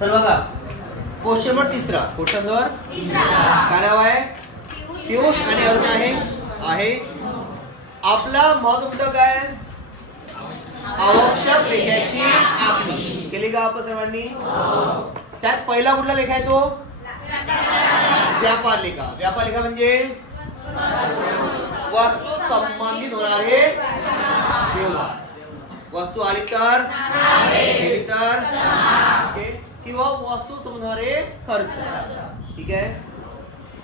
चल बघा, question number तिसरा. क्वेश्चन नंबर काय नाव आहे? पियुष आणि अरुण आहे. आपला महत्त्व मुद्दा काय? आवश्यक लेख्याची आखणी केली का आपण सर्वांनी? त्यात पहिला कुठला लेखा आहे तो? व्यापार लेखा. व्यापार लेखा म्हणजे वस्तू संबंधित होणारे व्यवहार. वस्तू आली तर, गेली तर, किंवा वस्तू संबंधारे खर्च. ठीक आहे.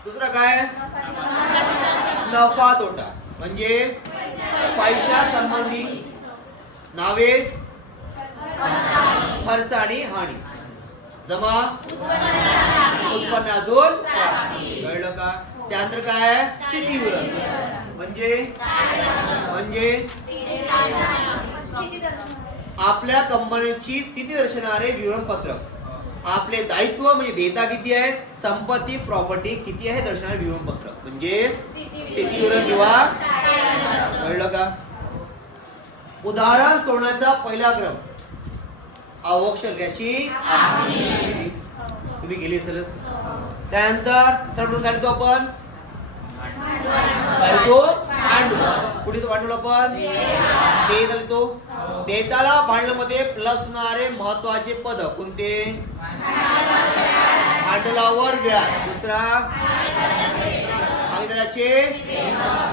दुसरा काय? नफा तोटा म्हणजे पैशा संबंधी नावे, खर्च आणि हानी. जमा, उत्पन्न अजून कळलं का? त्यानंतर काय? स्थिती विवरण म्हणजे आपल्या कंपनीची स्थिती दर्शवणारे विवरणपत्रक. आपले दायित्व म्हणजे देयता किती आहे, संपत्ती प्रॉपर्टी किती आहे दर्शवणारे विवरणपत्रक म्हणजे स्थिती विवरण किंवा कळलं का? उदाहरण सोडण्याचा पहिला क्रम आवश्यक लेख्याची आखणी. तुम्ही गेली असेलच. त्यानंतर सर्वप्रथम काय लिहितो आपण? कुठे तो भांडवल आपण देयता लिहितो. देयताला भांडवलामध्ये प्लस होणारे महत्वाचे पद कोणते? भांडवलावर व्याज. दुसरा भागीदाराचे.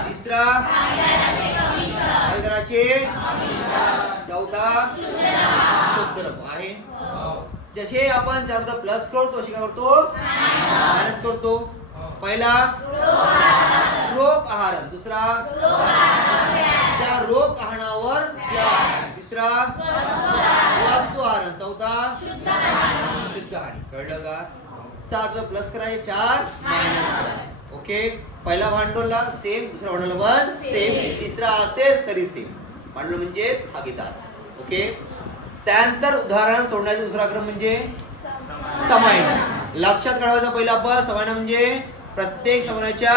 तिसरा भागीदाराचे. चौथा शुद्ध नफा आहे. जसे आपण चार प्लस करतो असे काय करतो? मायनस करतो. पहिला रोख आहारण. दुसरा त्या रोख आहारावर व्याज. तिसरा वस्तू आहारण. चौथा शुद्ध हानी. कळलं का? 7 प्लस करायचे, 4 मायनस करायचे. ओके. पहिला भांडवलला सेम, दुसरा भांडवल पण सेम, तिसरा असेल तरी सेम. भांडवल म्हणजे भागीदार. ओके. त्यानंतर उदाहरण सोडण्याचा दुसरा क्रम म्हणजे समायन. लक्षात ठेवायचा पहिला आपण समायन म्हणजे प्रत्येक समानाच्या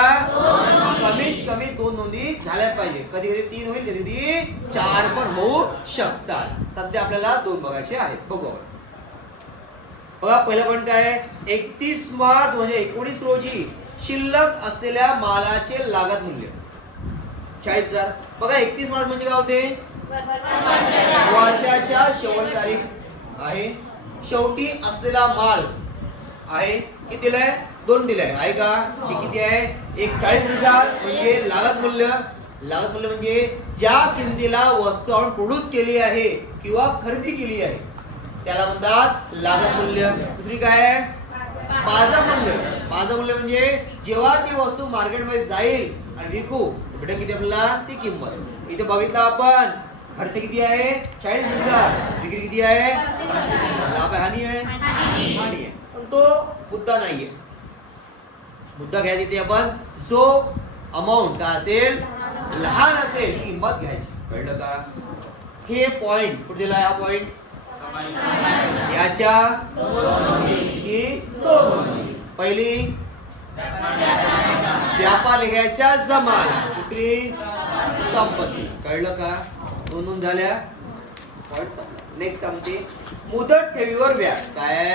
कमीत कमी 2 नोंदी झाल्या पाहिजे. कधी कधी 3 होईल, कधी कधी 4 पण होऊ शकतात. सध्या आपल्याला 2 बघायचे आहेत. बघू बघा. पहिला पॉईंट काय आहे? 31 मार्च 2019 रोजी शिल्लक असलेल्या मालाचे लागत मूल्य 40,000. बघा 31 मार्च म्हणजे काय होते? वर्षाच्या शेवट तारीख आहे. शेवटी असलेला माल आहे. किती दिलाय? 2 दिलाय आहे का? हे किती आहे? 41,000 म्हणजे लागत मूल्य. लागत मूल्य म्हणजे ज्या किमतीला वस्तू आपण प्रोड्यूस केली आहे किंवा खरेदी केली आहे त्याला म्हणतात लागत मूल्य. दुसरी काय आहे? बाजार मूल्य. बाजार मूल्य म्हणजे जेव्हा ती वस्तू मार्केटमध्ये जाईल आणि विकू भेटेल किती आपल्याला ती किंमत. इथे बघितलं आपण खर्च किती आहे? 40,000. विक्री किती आहे? लाभ आहे, हानी आहे? हानी आहे. पण तो मुद्दा नाहीये. मुद्दा घ्यायचा इथे आपण जो अमाऊंट का असेल लहान असेल ती किंमत घ्यायची. कळलं का? हे पॉइंट कुठे दिला? हा पॉइंट याच्या पहिली व्यापार लेख्याच्या जमा. दुसरी संपत्ती. कळलं का? 2 झाल्या. पॉइंट संपला. नेक्स्ट काय म्हणते? मुदत ठेवीवर व्याज. काय?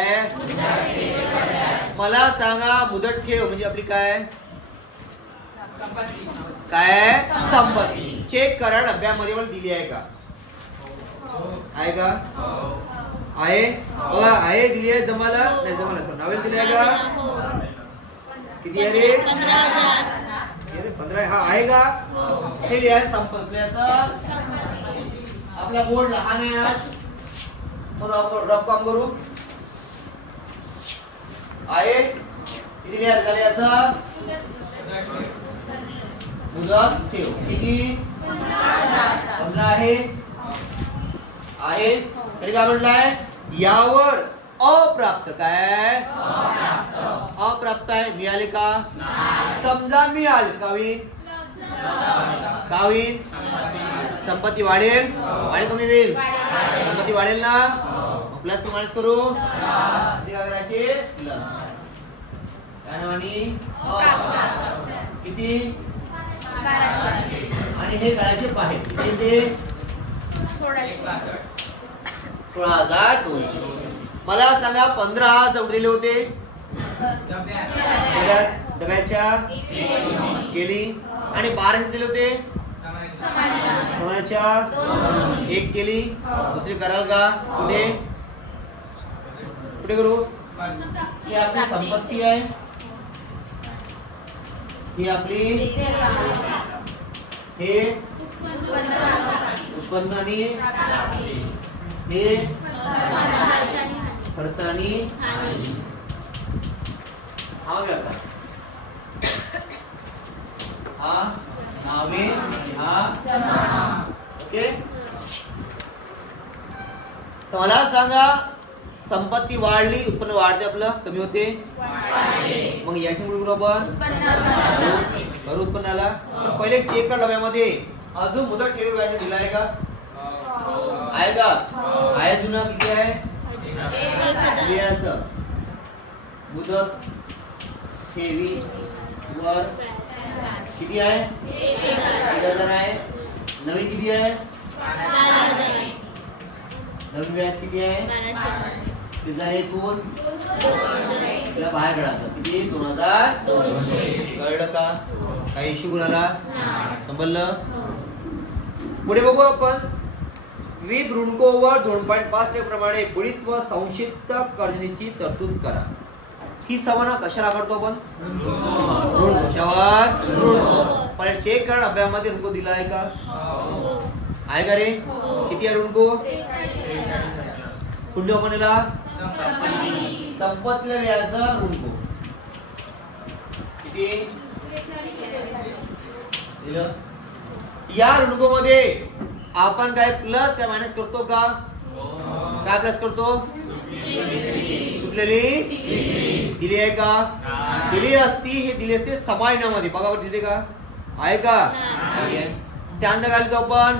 मला सांगा मुदत ठेव म्हणजे आपली काय? काय? संपत्ती. चेक करा डब्यामध्ये मला दिली आहे का? आहे का? आहे. बघा आहे, दिली आहे. जमाला नाही, जमाला नावेल दिली आहे का? किती आहे रे? 15. हा आहे का? हे लिहाय संपत्ती. आपला बोर्ड लहान आहे आज म्हणून आपण रफ काम करू. आहे किती लिहायचं झाले असं? मुदत ठेव किती? 15 आहे. तरी काय म्हटलंय? यावर अप्राप्त. काय? अप्राप्त आहे. मिळाले का? समजा मिळाले. कावी संपत्ती वाढेल कमी होईल? संपत्ती वाढेल ना. प्लस टू मायनस करू. करायचे प्लस. किती? आणि हे काढायचे बाहेर. किती? 16,200. मला सांगा 15 जवळ दिले होते डब्याच्या केली आणि 12 दिले होते कोणाच्या एक केली दुसरी कराल का कुठे कुठे करू ही आपली संपत्ती आहे ही आपली हे उत्पन्न आणि हे खर्च आणि हा व्यापार हा नावे हा ओके तर मला सांगा संपत्ती वाढली उत्पन्न वाढते आपलं कमी होते मग याची मुळे करू आपण भर उत्पन्नाला पहिले चेक कर डब्यामध्ये अजून मुदत ठेवी व्याज दिला आहे का आहे का आहे जुना किती आहे असं मुदत ठेवी वर किती आहे 1,000 आहे नवीन किती आहे नवीन व्याज किती आहे तिजारीतून तिला बाहेर काढायचं किती 2,200 कळलं का काही इश्यू कुणाला समजलं पुढे बघू आपण विविध ऋणकोवर 2.5% प्रमाणे बुडीत व संक्षिप्त कर्जनीची तरतूद करा ही सवना कशाला करतो आपण ऋण कशावर ऋण पण चेक करा डब्यामध्ये ऋणको दिला आहे का आहे का रे किती आहे ऋणको कुठल्या म्हणला संपत्तीला व्याज ऋणको किती दिलं या ऋणको मध्ये आपण काय प्लस काय मायनस करतो का काय प्लस करतो सुटलेली दिली आहे का दिली असती हे दिली असते समायनामध्ये बघा बरं दिले का आहे का त्यानंतर काय लिहितो आपण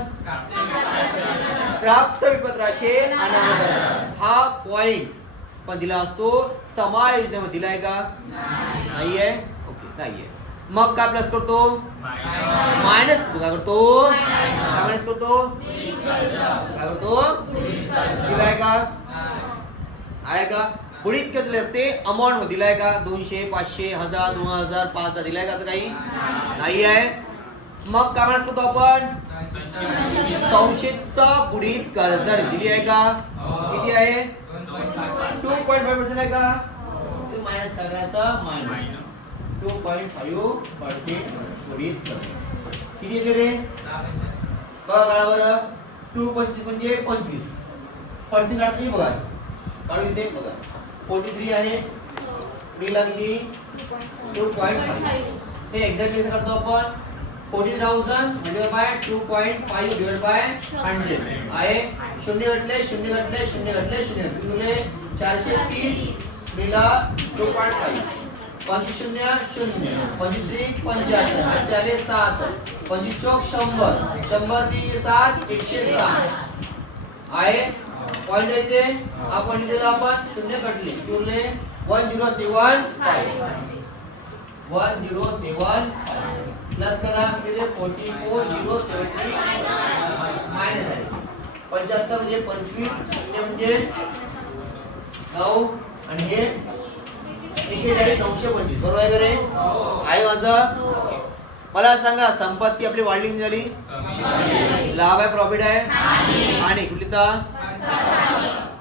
प्राप्त विपत्राचे अनादर हा पॉइंट पण दिला असतो समाय योजनेमध्ये दिलाय का नाहीये ओके नाहीये मग काय प्लस करतो मायनस काय करतो काय मायनस करतो काय करतो दिलाय का आहे का बुडीत का दिले असते अमाऊंट मध्ये दिलाय का 200 500 1000 2000 5000 दिलाय का असं काही नाही आहे मग काय मायनस करतो आपण संक्षिप्त बुडीत कर्ज दिली आहे का किती आहे 2.5% आहे का ते मायनस काय करायचं मायनस 2.5% बुडीत कर्ज किती येते रे बघा बरोबर 2.25 म्हणजे 25% काढतो बघा काढून दे बघा 43 आहे पुढील किती 2.5 हे एक्झॅक्टली कसं करतो आपण 40,000 divided by 2.5 divided by 100 आहे शून्य घटले शून्य घटले शून्य घटले शून्य घटले 430 मिला 2.5 25 शून्य शून्य 25 75 चाले 7 25 चौक 100 100 3 7 107 आहे पॉइंट येते आपण दिला आपण शून्य घटले किती 1075 1075 प्लस करा म्हणजे 44070 मायनस आहे 75 म्हणजे 25 शून्य म्हणजे 9 आणि हे 925 बरोबर आहे का रे आहे माझं मला सांगा संपत्ती आपली वाढली की झाली लाभ आहे प्रॉफिट आहे आणि कुठलीता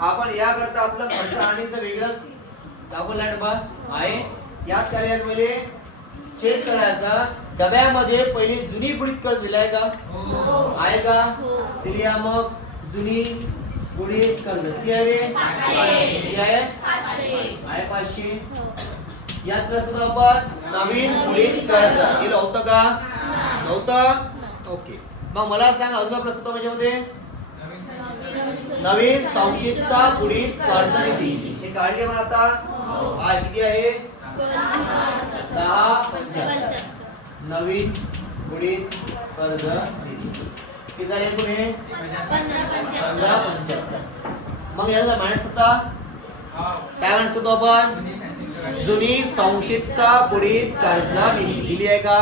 आपण या करता आपलं खर्च आणीचं वेगळंच दाखवलं डबा आहे यात कार्यात पहिले चेक करायचा डब्यामध्ये पहिली जुनी बुडीत कर्ज दिलाय का आहे का दिली मग जुनी बुडीत कर्ज किती आहे रे किती आहे 500 यात प्लस होतं आपण नवीन बुडीत कर्ज दिलं होतं का नव्हतं ओके मग मला सांग अजून प्लस होतं त्याच्यामध्ये नवीन संक्षिप्त बुडीत कर्ज निधी हे काढले मला आता किती आहे 10.75 नवीन बुडीत कर्ज निधी किती झाले पुढे 15.75 मग याला मायनस होता काय मायनस करतो आपण जुनी संक्षिप्त बुडीत कर्ज निधी दिली आहे का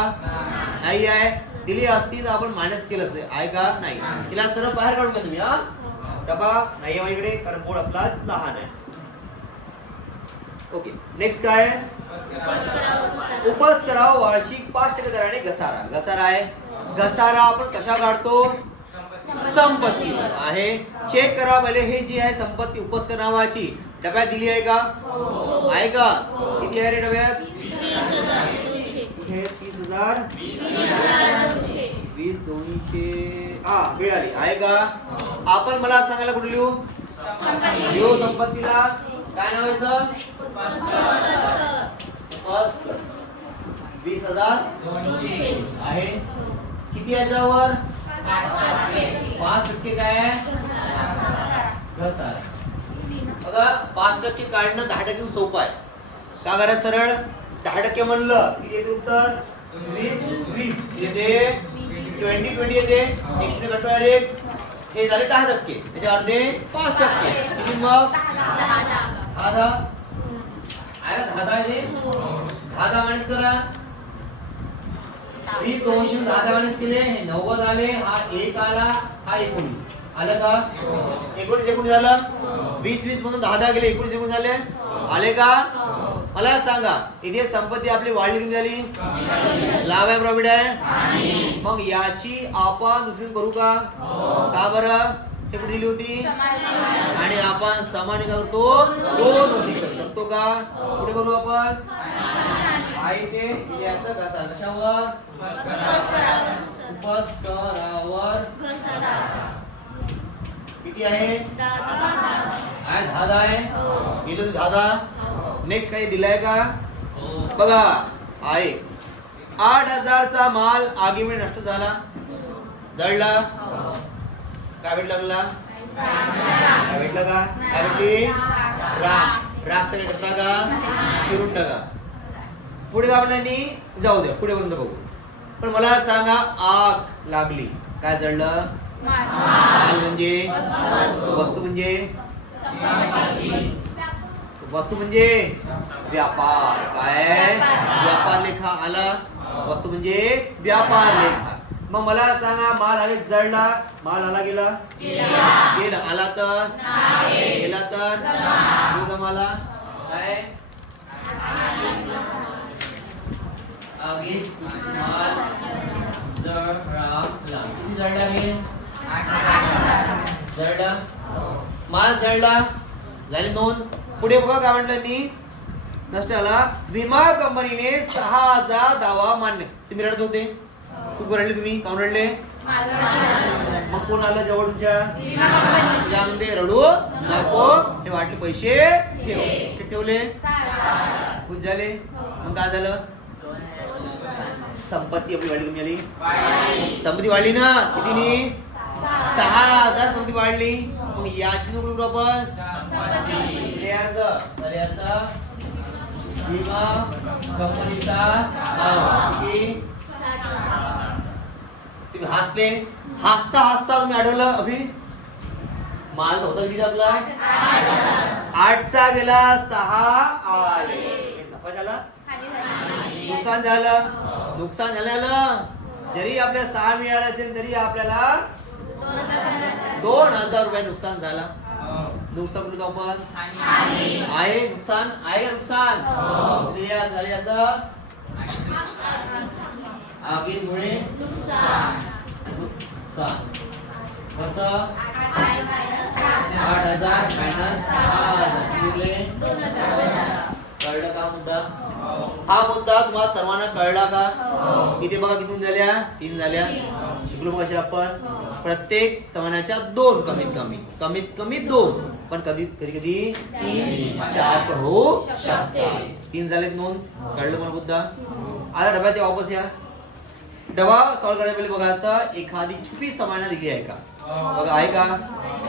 नाही आहे दिली असती तर आपण मायनस केलं असते आहे का नाही तिला सरळ बाहेर काढून घ्या तुम्ही हा डबा नाही आहे माझ्याकडे कारण बोर्ड आपला लहान आहे ओके, नेक्स्ट काय? उपस करावा वार्षिक 5% दराने घसारा. घसारा आहे. घसारा आपण कशा काढतो? संपत्ती आहे. चेक करा पहिले, हे जी आहे संपत्ती उपस नावाची डब्यात दिली आहे का? आहे का? किती आहे रे डब्यात? 30,000 20,200 हा मिळाली आहे का? आपण मला सांगायला कुठे लिहू? लिहू संपत्तीला काय नाव आहे? उपस 20,200 आहे. किती याच्यावर? 5% काय आहे? घसारा. बघा 5% काढणं 10% सोपं आहे. का करायचं? सरळ 10% म्हणलं किती येते उत्तर? 20 येते. 20 येते. 1 कटवायला एक हे झाले 10%. त्याचे अर्धे 5%. किती मग? 10 आहे ना? 10 मायनस करा. 20,200 10 मायनस केले, हे 90 आले. हा 1 आला, हा 19 आलं का? 19 झालं. 20 मधून 10 गेले, 19 झाले. आले का? मला सांगा इथे संपत्ती आपली वाढली किती झाली? लाभ आहे प्रॉफिट आहे? मग याची आपण दुसरी करू का? का बरं? हे कुठे दिली होती? आणि आपण समान करतो 2 होती करतो का? कुठे करू आपण? आहे ते याचं घसारा कशावर? उपस करावर. किती आहे? 10 आहे. इथून 10. नेक्स्ट काही दिलाय का? बघा आहे 8,000चा माल आगीमुळे नष्ट झाला, जळला. काय भेटला आपल्याला? काय भेटलं का? काय भेटली? राख. राखचं काय करता का? फिरून टाका. पुढे का म्हणलं? जाऊ द्या, पुढे बंद बघू. पण मला सांगा आग लागली, काय जळलं? माल म्हणजे वस्तू म्हणजे व्यापार. काय? व्यापार लेखा आला. वस्तू म्हणजे व्यापार लेखा. मग मला सांगा माल आले जळला, माल आला गेला? गेला. आला तर? गेला तर? मला काय? आगीत माल जळला. किती जळला गे? जळला. माल जळला. झाली नोंद. पुढे बघा काय म्हटलं? नष्ट आला. विमा कंपनीने 6,000 दावा मान्य. तुम्ही रडत होते? खूप रडले तुम्ही? काऊन रडले? मग कोण आलं जवळ तुमच्या? त्यामध्ये रडू नको, हे वाटले पैसे ठेव. किती ठेवले? खुश झाले. मग काय झालं? संपत्ती आपली वाढली. कमी झाली. संपत्ती वाढली ना? कितीनी? 6,000 संपत्ती वाढली. मग याची नोकरी करू आपण. विमा कंपनीचा नाव किती? तुम्ही हसते. हसता हसता तुम्ही आढळलं अभि माल होता किती आपला? 8चा गेला, 6 आले. नफा झाला? नुकसान झालं. नुकसान झालं. जरी आपल्याला 6 मिळाले असेल तरी आपल्याला 2,000 रुपये नुकसान झाला. नुकसान कुठं आपण? आहे नुकसान. आहे का नुकसान? झाले असं आगीमुळे नुकसान. कसं? 8,000 मायनस 6,000 कळलं का मुद्दा? हा मुद्दा तुम्हाला सर्वांना कळला का? इथे बघा किती झाल्या? 3 झाल्या. शिकलो मग अशा आपण प्रत्येक समानाच्या 2 कमीत कमी 2, पण कधी 3 4 पण होऊ शकतात. 3 झालेत नोंद. कळलं मला मुद्दा? आता डब्यात वापस या. डबा सॉल्व्ह करायला पहिले बघायचं एखादी छुपी समाना दिली आहे का? बघा आहे का?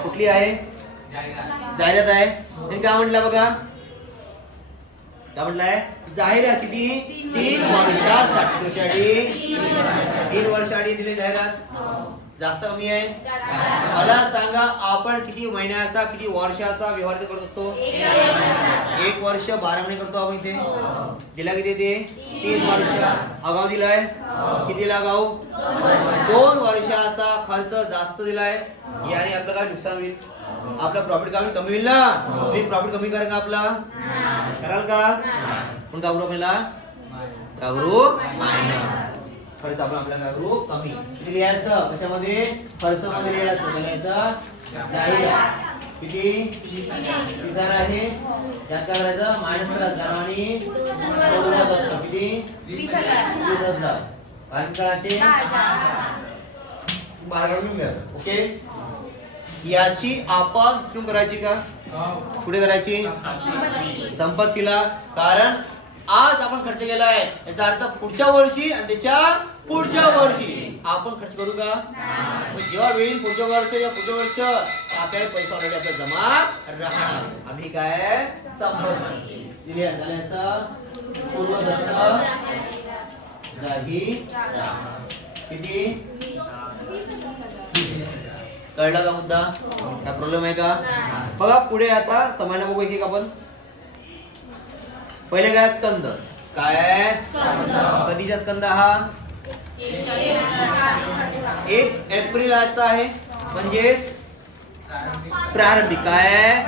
कुठली आहे? जाहिरात आहे. त्यांनी काय म्हटलं बघा? काय म्हटलंय? जाहिरात किती? 3 वर्षासाठी. 3 वर्षासाठी दिली जाहिरात. जास्त कमी आहे? मला सांगा आपण किती महिन्याचा किती वर्षाचा व्यवहार करत असतो? 1 वर्ष 12 महिने करतो आपण इथे. दिला किती ते 3 वर्ष. आगाऊ दिलाय किती दिला आगाऊ? 2 वर्षाचा खर्च जास्त दिलाय. याने आपलं काय नुकसान होईल? आपला प्रॉफिट कमी होईल ना. तुम्ही प्रॉफिट कमी करा का आपला? कराल का? पण का करू आपल्याला? का करू? मायनस. खर्च आपण आपल्याला काय करू? कमी. किती लिहायचं? कशामध्ये? खर्च मध्ये लिहायचं. लिहायचं जाहिरात किती 30,000 आहे. यात काय करायचं? मायनस करायचं. आणि किती 20,000. आणि काळाचे 12 काढून घ्यायचं. ओके. याची आपण सुरू करायची का? कुठे करायची? संपत्तीला. कारण आज आपण खर्च केलाय याचा अर्थ पुढच्या वर्षी आणि त्याच्या पुढच्या वर्षी आपण खर्च करू का? मग जेव्हा वेळ पुढच्या वर्ष या पुढच्या वर्ष आपल्याला पैसा ऑलरेडी आपल्याला जमा राहणार. आम्ही काय संपत्ती झाल्याचं पूर्वदत्त किती कळला का मुद्दा? काय प्रॉब्लेम आहे का? बघा पुढे आता समाना बघू एक आपण. पहिले काय स्कंद. काय कधीचा स्कंद हा? 1 एप्रिलचा आहे. म्हणजेच प्रारंभिक. काय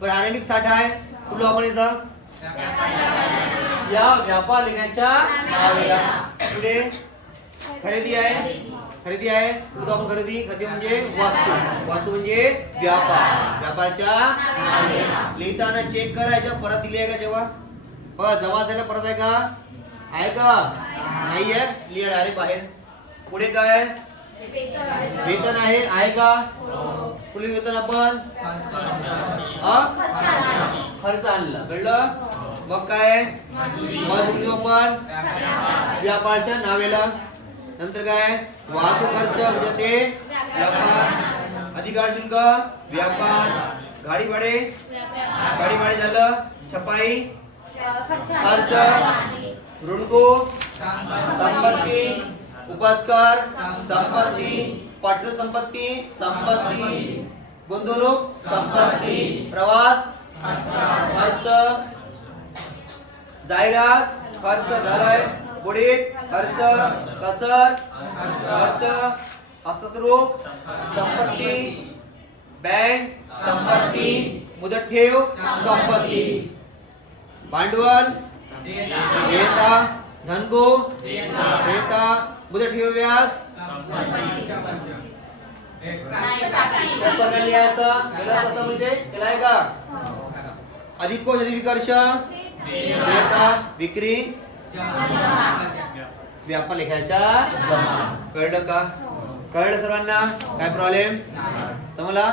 प्रारंभिक साठा आहे. कुठला आपण इथं या व्यापार लिहिण्याच्या नावाला. पुढे खरेदी आहे. खरेदी आहे. पुढे आपण खरेदी म्हणजे वास्तू. वास्तू म्हणजे व्यापार. व्यापारच्या लिहिताना चेक करायचं परत दिली आहे का? जेव्हा बघा जमा झालं परत आहे का? आहे का? नाही आहे. लिहा डायरेक्ट बाहेर. पुढे काय वेतन आहे. आहे का? पुढे वेतन आपण खर्च आणला. कळलं? मग काय मजूर आपण व्यापारच्या नावेला. नंतर काय वाहतूक खर्च म्हणजे ते व्यापार. अधिकार शुल्क व्यापार. गाडी भाडे झालं. छपाई खर्च. ऋणको संपत्ती. उपस्कार संपत्ती. पाठ्य संपत्ती संपत्ती. गुंतवणूक संपत्ती. प्रवास खर्च. जाहिरात खर्च झालाय. बुडीत खर्च. कसर खर्च. हस्तरूप संपत्ती. बँक संपत्ती. मुदत ठेव संपत्ती. भांडवल देयता. धनको देयता. मुदत ठेव व्याज. केलाय का? अधिक कोश अधिक विकर्ष देयता विक्री व्यापार लेखाच्या जमा. कळलं का? कळलं सर्वांना? काय प्रॉब्लेम समजला?